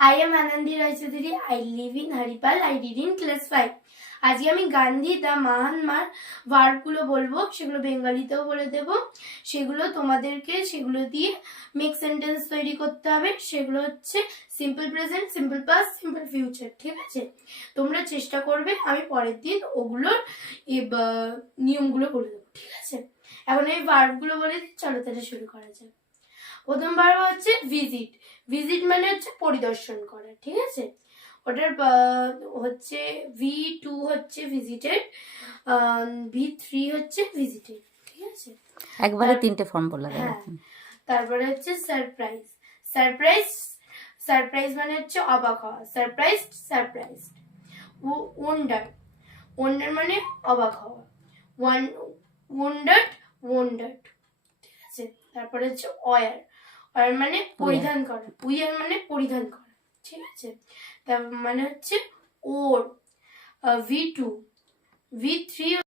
I am Anandi Rai Chaudhary. I live in Haripal. I read in class 5. আজকে আমি গান্ধী দা মহাত্মার ভার্বগুলো বলবো, সেগুলো বেঙ্গলিতেও বলে দেব। সেগুলো তোমাদেরকে সেগুলো দিয়ে মেক সেন্টেন্স তৈরি করতে হবে। সেগুলো হচ্ছে simple present, simple past, simple future. ঠিক আছে, তোমরা চেষ্টা করবে, আমি পরের দিন ওগুলোর নিয়মগুলো বলে দেবো। ঠিক আছে, এখন আমি ভার্বগুলো বলে দিই, চলো তাহলে শুরু করা যাক। প্রথম ভার্ব হচ্ছে ভিজিট। ভিজিট মানে হচ্ছে পরিদর্শন করা। ঠিক আছে, ওটার হচ্ছে V2 হচ্ছে ভিজিটেড, V3 হচ্ছে ভিজিটেড। ঠিক আছে, একবারে তিনটে ফর্ম বলে দেবো। হ্যাঁ, তারপরে হচ্ছে সারপ্রাইজ। সারপ্রাইজ সারপ্রাইজ মানে হচ্ছে অবাক হওয়া। Surprise surprised. ওয়ান্ডার, ওয়ান্ডার মানে অবাক হওয়া। Wandered wandered. ঠিক আছে, তারপরে হচ্ছে ওয়ার। ওয়ার মানে পরিধান করা। উইয়ার মানে পরিধান করা। ঠিক আছে, তার মানে হচ্ছে ওর। V2 V3